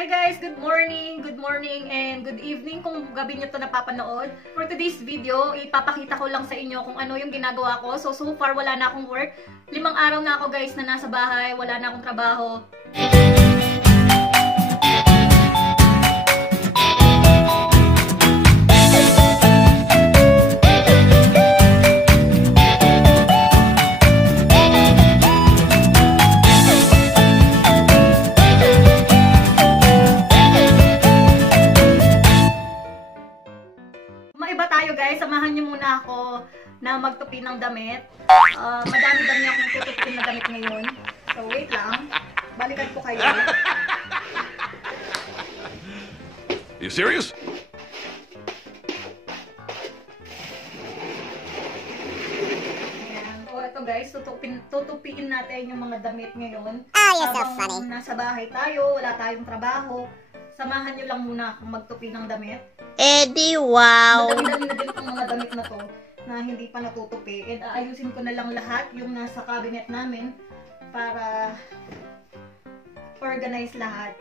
Hi guys! Good morning, and good evening kung gabi nyo to napapanood. For today's video, ipapakita ko lang sa inyo kung ano yung ginagawa ko. So far, wala na akong work. 5 araw na ako guys na nasa bahay, wala na akong trabaho. Maiba tayo guys, samahan niyo muna ako na magtupi ng damit. Madami-dami akong tutupin na damit ngayon. So wait lang, balikan ko kayo. You serious? Ayan. So ito guys, tutupiin natin yung mga damit ngayon. You're so funny. Nasa bahay tayo, wala tayong trabaho. Samahan niyo lang muna akong magtupi ng damit. Eddie, wow! Madami-dami na din itong mga damit na to na hindi pa natutupi. And aayusin ko na lang lahat yung nasa cabinet namin para organize lahat.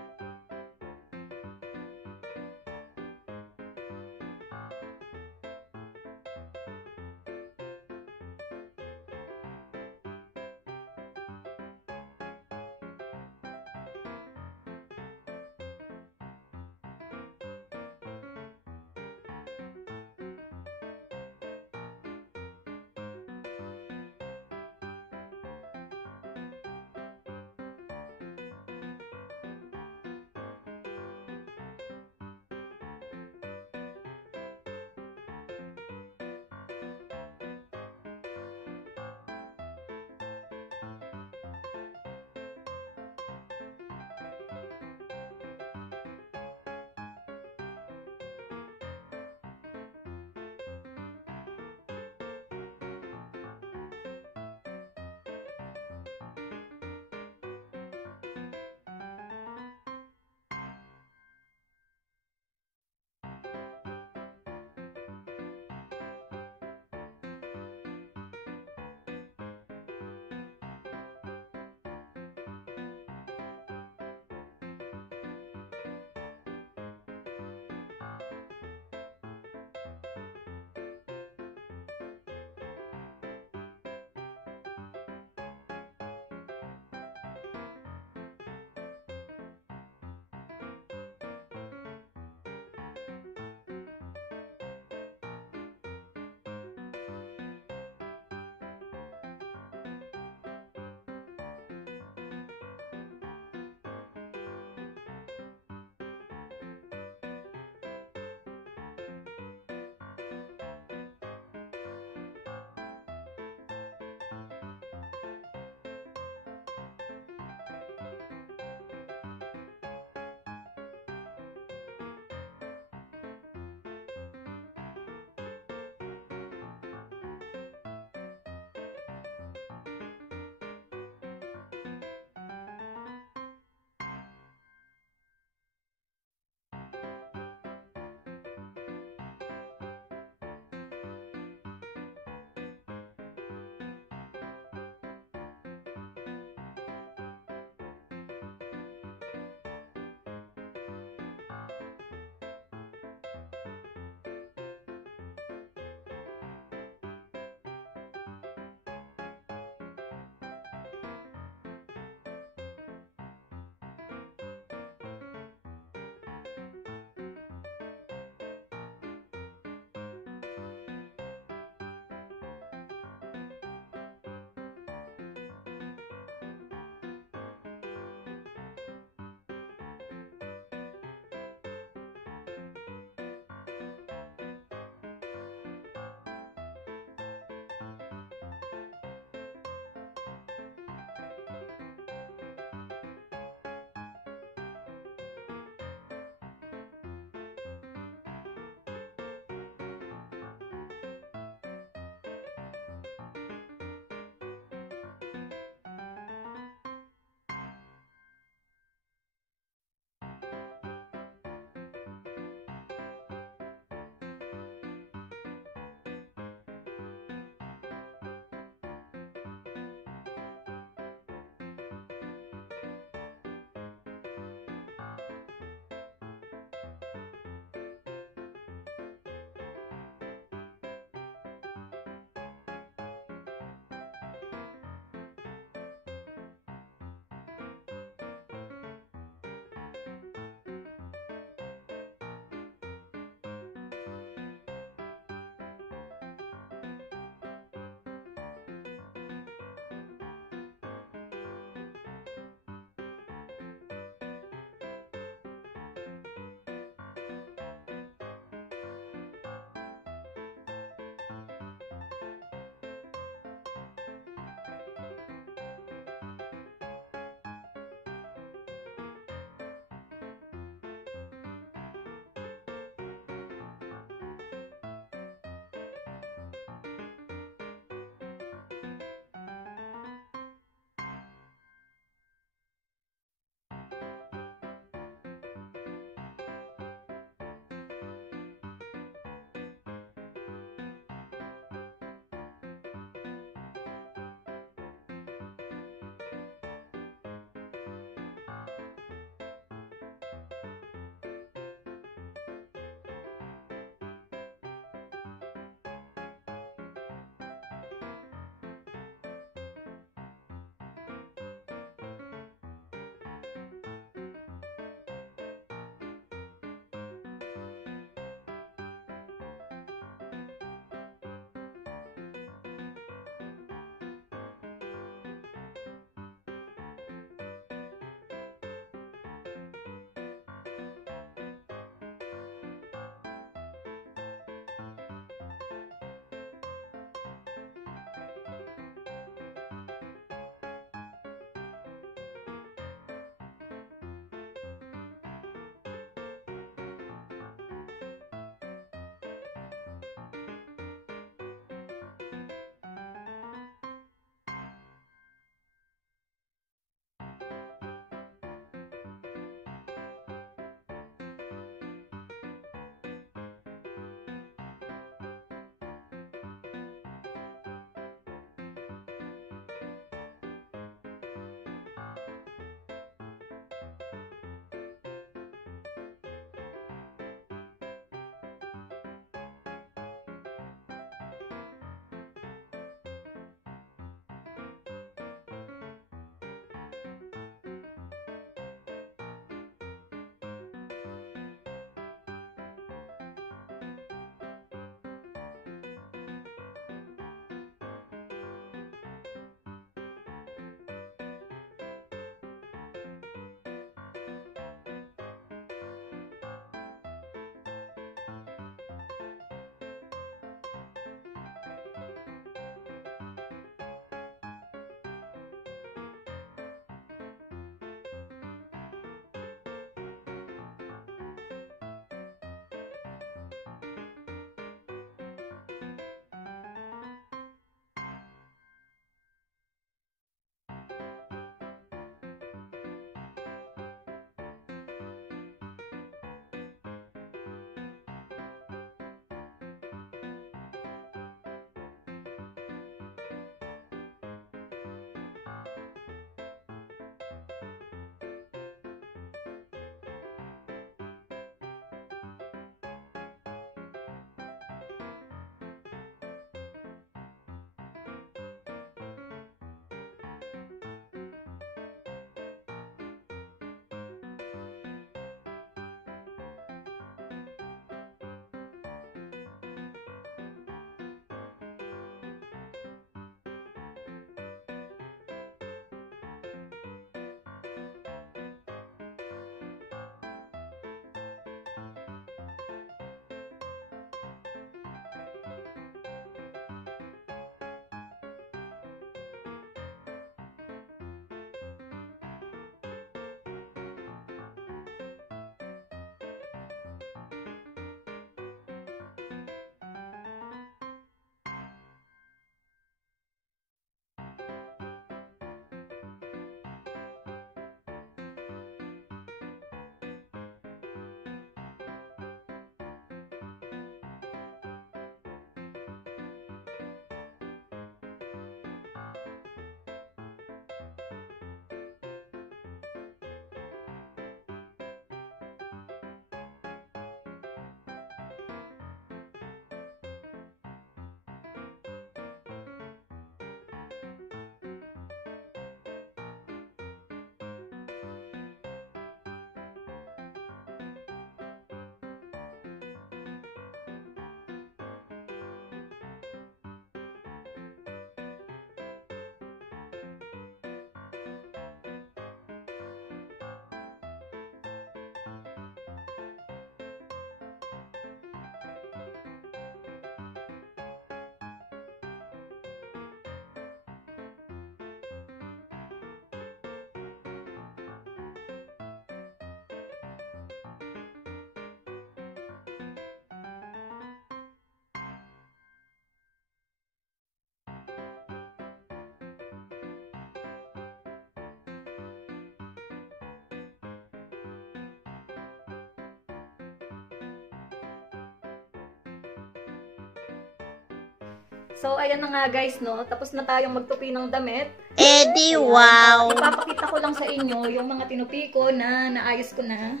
So, ayan na nga guys, no? Tapos na tayong magtupi ng damit. Eddie, Ayan. wow! Ipapakita ko lang sa inyo yung mga tinupi ko na naayos ko na.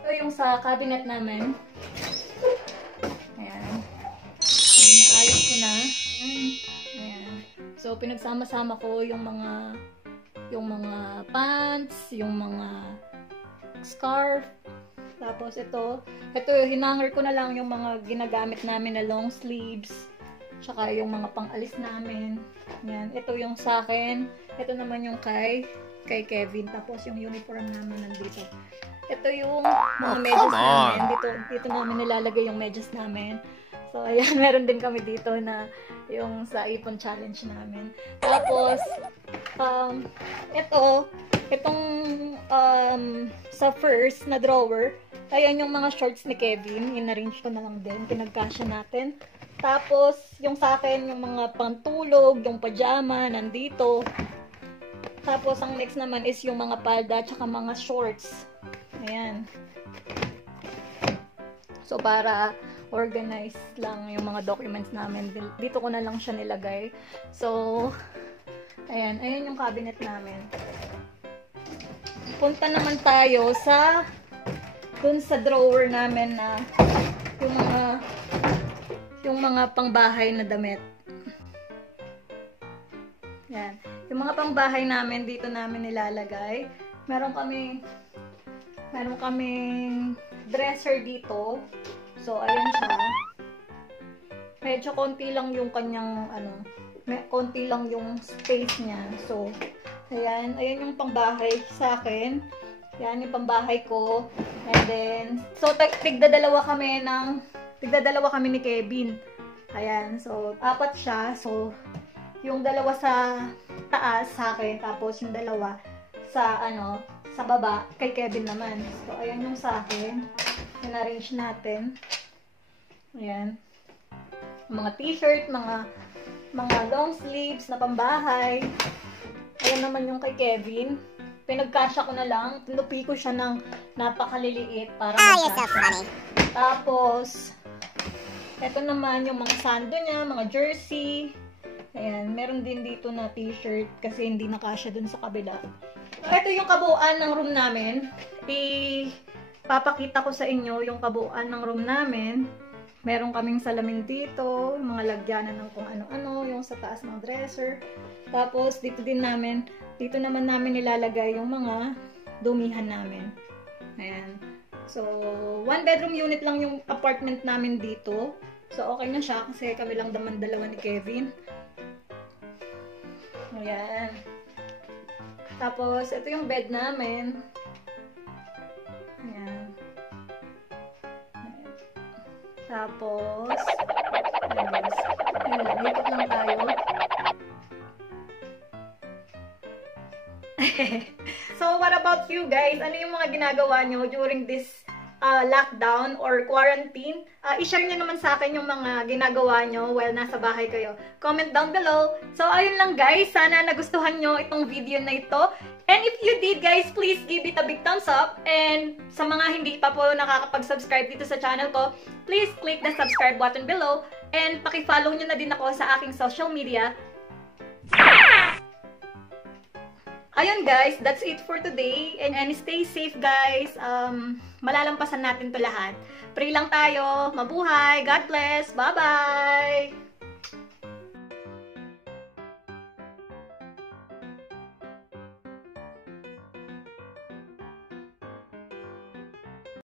Ito yung sa cabinet namin. Ayan. Naayos ko na. Ayan. So, pinagsama-sama ko yung mga pants, yung mga scarf. Tapos ito hinanger ko na lang yung mga ginagamit namin na long sleeves. Tsaka yung mga pang-alis namin. Yan. Ito yung sa akin. Ito naman yung kay Kevin. Tapos yung uniform namin nandito. Ito yung mga medyas namin. Dito namin nilalagay yung medyas namin. So, ayan. Meron din kami dito na yung sa ipon challenge namin. Tapos, itong sa first na drawer, ayan yung mga shorts ni Kevin. In-arrange ko na lang din. Pinagkasya natin. Tapos, yung sa akin, yung mga pantulog, yung pajama, nandito. Tapos, ang next naman is yung mga palda, tsaka mga shorts. Ayan. So, para organize lang yung mga documents namin. Dito ko na lang siya nilagay. So, ayan. Ayan yung cabinet namin. Punta naman tayo dun sa drawer namin na yung mga pangbahay na damit. Yan. Yung mga pangbahay namin, dito namin nilalagay. Meron kaming dresser dito. So, ayan siya. Medyo konti lang yung kanyang, konti lang yung space niya. So, ayan. Ayan yung pangbahay sa akin. Yan yung pangbahay ko. And then, so, tigdadalawa kami ni Kevin. Ayan. So, 4 siya. So, yung dalawa sa taas sa akin. Tapos, yung dalawa sa baba kay Kevin naman. So, ayan yung sa akin. In-arrange natin. Ayan. Mga t-shirt, mga long sleeves na pambahay. Ayan naman yung kay Kevin. Pinagkasya ko na lang. Tinupi ko siya ng napakaliliit para you're so funny. Tapos, eto naman yung mga sando niya, mga jersey. Ayan, meron din dito na t-shirt kasi hindi nakasya dun sa kabila. Ito yung kabuuan ng room namin. Papakita ko sa inyo yung kabuuan ng room namin. Meron kaming salamin dito, mga lagyanan ng kung ano-ano, yung sa taas ng dresser. Tapos, dito naman namin nilalagay yung mga dumihan namin. Ayan. So, 1 bedroom unit lang yung apartment namin dito. So, okay na siya kasi kami lang naman dalawa ni Kevin. Ayan. Tapos, ito yung bed namin. Ayan. Tapos, ayan, likot lang tayo. So, what about you guys? Ano yung mga ginagawa nyo during this lockdown or quarantine? I-share nyo naman sa akin yung mga ginagawa nyo while nasa bahay kayo. Comment down below. So, ayun lang guys. Sana nagustuhan nyo itong video na ito. And if you did guys, please give it a big thumbs up. And sa mga hindi pa po nakakapag-subscribe dito sa channel ko, please click the subscribe button below. And paki-follow nyo na din ako sa aking social media. Ayun guys, that's it for today. And stay safe guys. Malalampasan natin to lahat. Pray lang tayo. Mabuhay. God bless. Bye-bye!